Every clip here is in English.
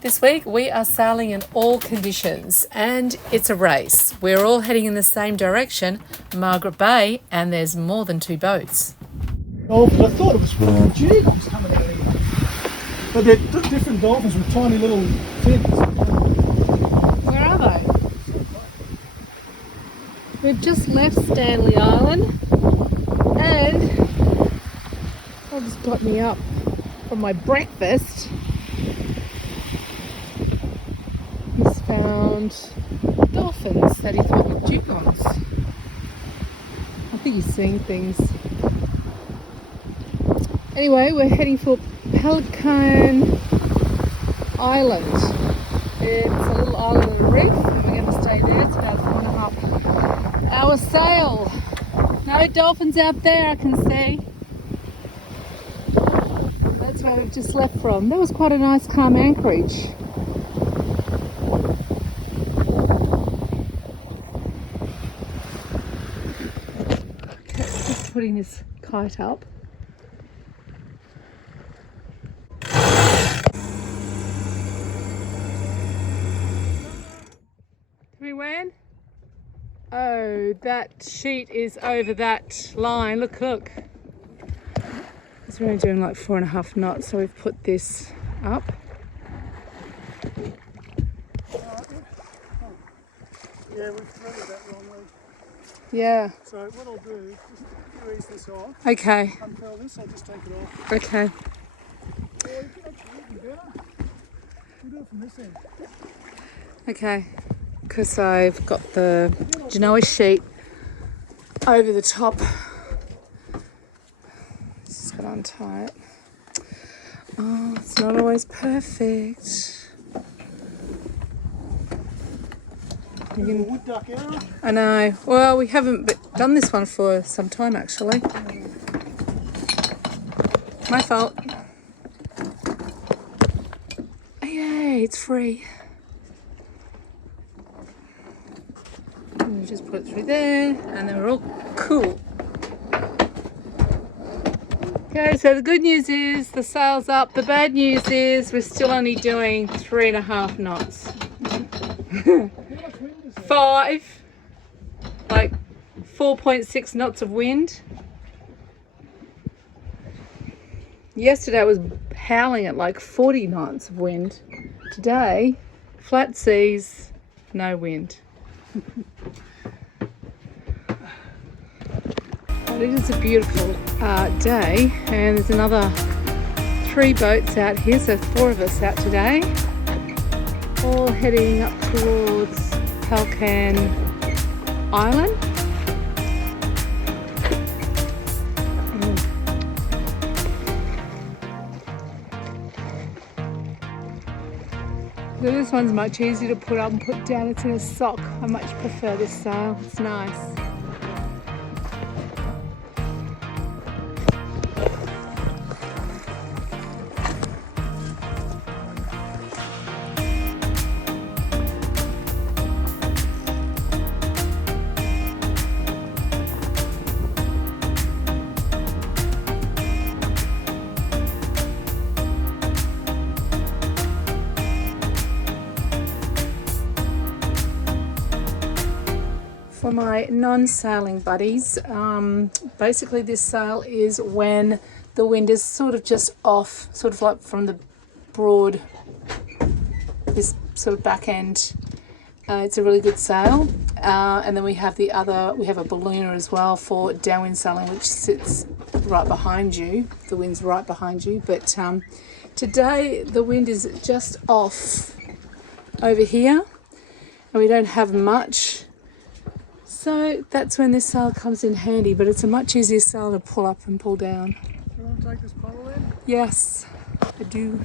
This week we are sailing in all conditions and it's a race. We're all heading in the same direction, Margaret Bay, and there's more than 2 boats. Dolphins. I thought it was dugongs coming out of here. But they're different dolphins with tiny little fins. Where are they? We've just left Stanley Island and I've just got me up from my breakfast. He's found dolphins that he thought were dugongs. I think he's seeing things. Anyway, we're heading for Pelican Island. It's a little island on a reef and we're going to stay there. It's about a 4.5 hour sail. No dolphins out there I can see. That's where we've just left from. That was quite a nice calm anchorage. Just putting this kite up. Can we win? Oh, that sheet is over that line. Look, look. We're only doing like 4.5 knots, so we've put this up. Yeah, we've threaded that wrongly. Yeah. So what I'll do is just ease this off. Okay. Unfurl this, I'll just take it off. Okay. Or you can actually even better. We'll do it from this end. Okay. Because I've got the Genoa sheet over the top. Just got to untie it. Oh, it's not always perfect. You can... wood duck error. I know. Well, we haven't done this one for some time actually. My fault. Yay, it's free. And we just put it through there and then we're all cool. Okay, so the good news is the sail's up. The bad news is we're still only doing 3.5 knots. 5, like 4.6 knots of wind. Yesterday it was howling at like 40 knots of wind. Today, flat seas, no wind. But it is a beautiful day, and there's another 3 boats out here, so 4 of us out today, all heading up towards Pelican Island. So this one's much easier to put up and put down. It's in a sock. I much prefer this sail. It's nice. For my non-sailing buddies, basically this sail is when the wind is sort of just off, sort of like from the broad, this sort of back end. It's a really good sail. And then we have a ballooner as well for downwind sailing, which sits right behind you. The wind's right behind you. But today the wind is just off over here and we don't have much. So that's when this sail comes in handy, but it's a much easier sail to pull up and pull down. You want to take this pole in? Yes, I do.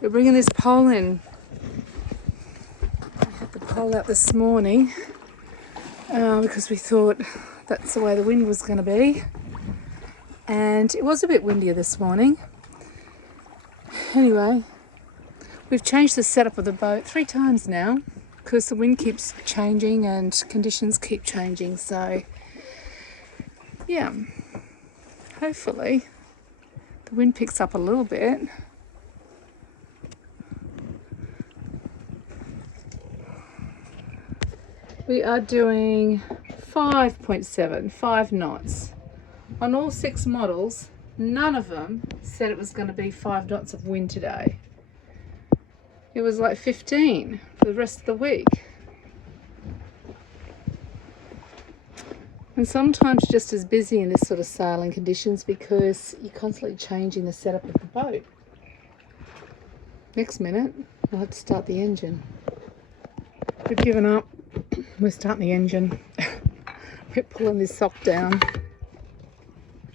We're bringing this pole in. I had the pole out this morning because we thought that's the way the wind was going to be. And it was a bit windier this morning. Anyway, we've changed the setup of the boat 3 times now, because the wind keeps changing and conditions keep changing. So yeah, hopefully the wind picks up a little bit We are doing 5.7, 5 knots. On all 6 models, none of them said it was going to be 5 knots of wind today. It was like 15 for the rest of the week. And sometimes just as busy in this sort of sailing conditions because you're constantly changing the setup of the boat. Next minute, I'll have to start the engine. We've given up. We're starting the engine. We're pulling this sock down.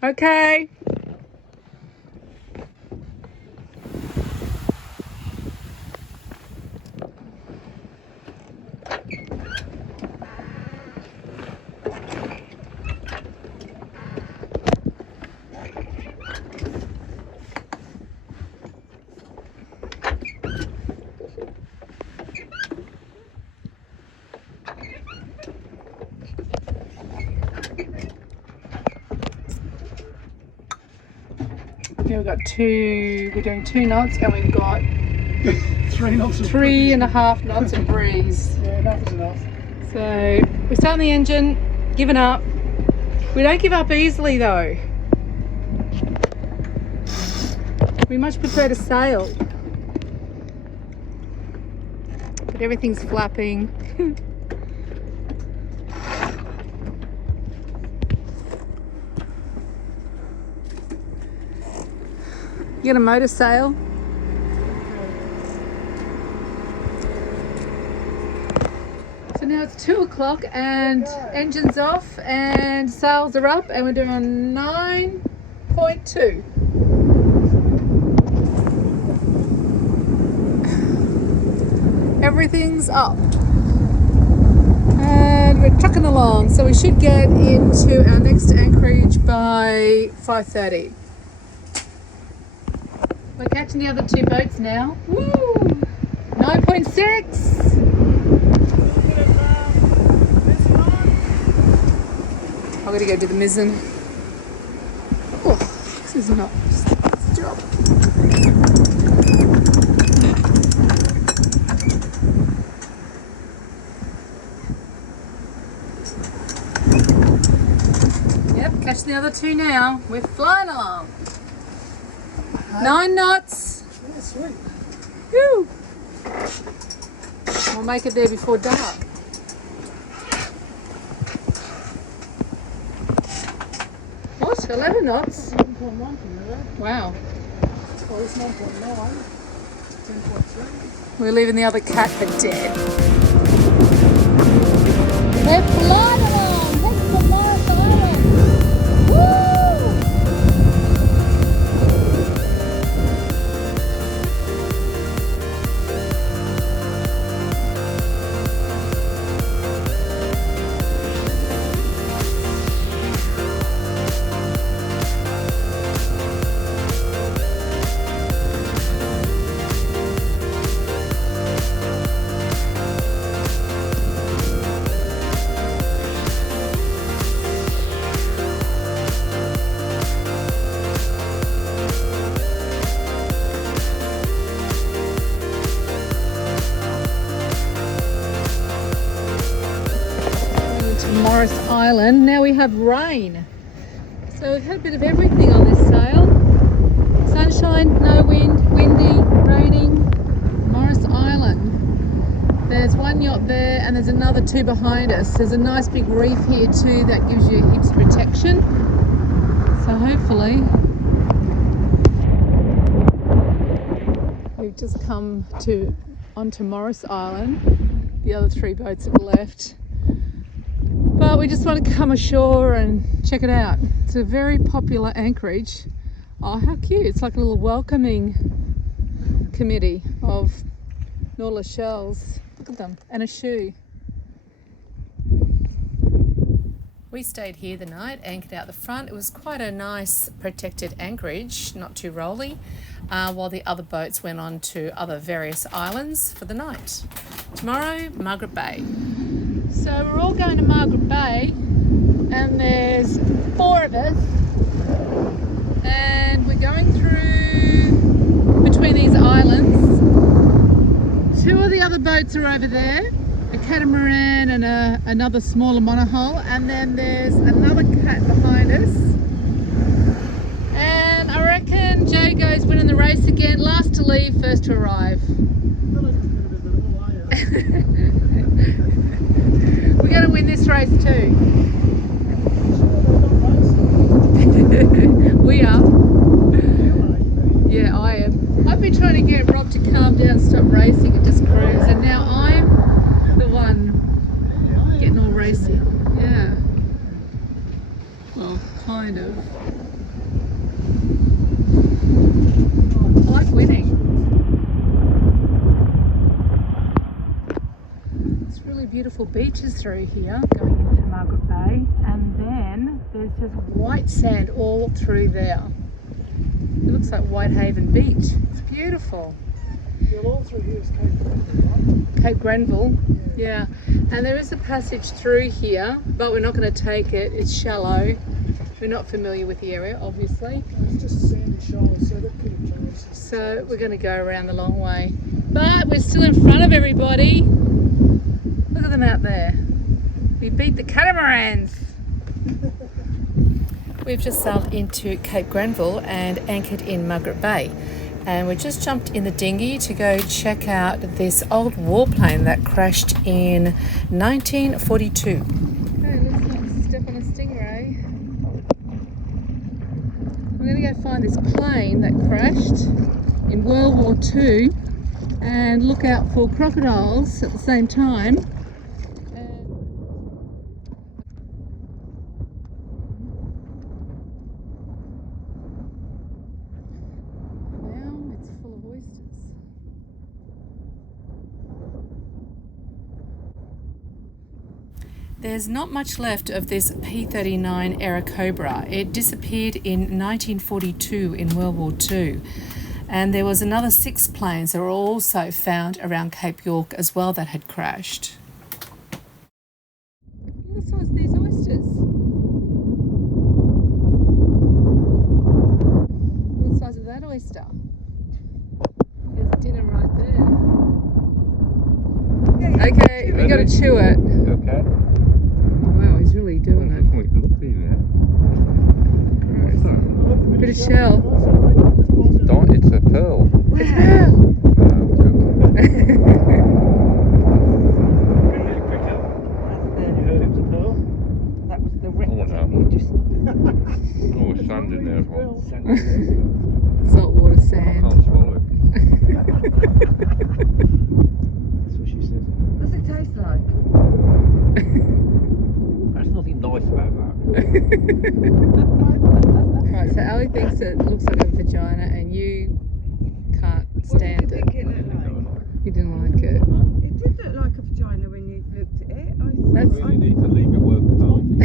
Okay. Yeah, we've got 2, we're doing 2 knots and we've got 3 knots of 3.5 knots of breeze. Yeah, enough is enough. So we're starting the engine, giving up. We don't give up easily though. We much prefer to sail. But everything's flapping. You got a motor sail? So now it's 2 o'clock and engine's off and sails are up and we're doing 9.2. Everything's up. And we're trucking along. So we should get into our next anchorage by 5:30. We're catching the other 2 boats now. Woo! 9.6. I'm gonna go do the mizzen. Oh, this is not job. Yep, catching the other 2 now. We're flying along. 9 knots. Yeah, sweet. Woo! We'll make it there before dark. What? 11 knots? 11.1 from there. Wow. Well, it's 9.9. 10.3. We're leaving the other cat for dead. We're flying along. Heading to Margaret Island. Woo! Morris Island. Now we have rain. So we've had a bit of everything on this sail. Sunshine, no wind, windy, raining. Morris Island. There's 1 yacht there and there's another 2 behind us. There's a nice big reef here too that gives you heaps of protection. So hopefully we've just come onto Morris Island. The other 3 boats have left. But we just want to come ashore and check it out. It's a very popular anchorage. Oh, how cute. It's like a little welcoming committee of Nautilus shells. Look at them. And a shoe. We stayed here the night, anchored out the front. It was quite a nice protected anchorage, not too rolly, while the other boats went on to other various islands for the night. Tomorrow, Margaret Bay. So we're all going to Margaret Bay and there's 4 of us and we're going through between these islands. 2 of the other boats are over there a catamaran and another smaller monohull, and then there's another cat behind us. And I reckon Jago's winning the race again. Last to leave, first to arrive. We're going to win this race too. We are. Yeah, I am. I've been trying to get Rob to calm down, stop racing and just cruise, and now I'm the one getting all racy. Yeah. Well, kind of. I like winning. It's really beautiful beaches through here going into Margaret Bay, and then there's just white sand all through there. It looks like Whitehaven Beach. It's beautiful. Yeah, all through here is Cape Grenville, right? Cape Grenville, yeah. And there is a passage through here, but we're not going to take it. It's shallow. We're not familiar with the area, obviously. It's just sandy shoals, so that could have changed. So we're going to go around the long way. But we're still in front of everybody. Look at them out there. We beat the catamarans. We've just sailed into Cape Grenville and anchored in Margaret Bay. And we just jumped in the dinghy to go check out this old warplane that crashed in 1942. Hey, looks like step on a stingray. We're going to go find this plane that crashed in World War II and look out for crocodiles at the same time. There's not much left of this P-39 Airacobra. It disappeared in 1942 in World War II. And there was another 6 planes that were also found around Cape York as well that had crashed. Look at the size of these oysters. Look at the size of that oyster. There's dinner right there. Okay, we got to chew it. Okay. Wow, he's really doing it. Gross. Bit of shell. It's a pearl. It's a pearl. You heard it was a pearl? That was the wreck. Oh, sand in there as well. Saltwater I sand. can't swallow it. That's what she said. What's it taste like? There's nothing nice about that. Right, so Ali thinks it looks like a vagina and you can't stand What it. did you think it looked like? You didn't like it. It did look like a vagina when you looked at it. That's- You need to leave your work alone.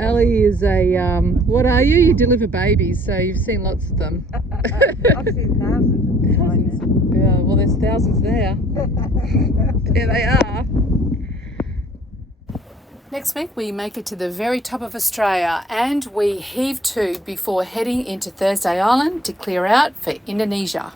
Ali is a, what are you? You deliver babies, so you've seen lots of them. I've seen thousands of vaginas. Yeah, well there's thousands there. There they are. Next week we make it to the very top of Australia and we heave to before heading into Thursday Island to clear out for Indonesia.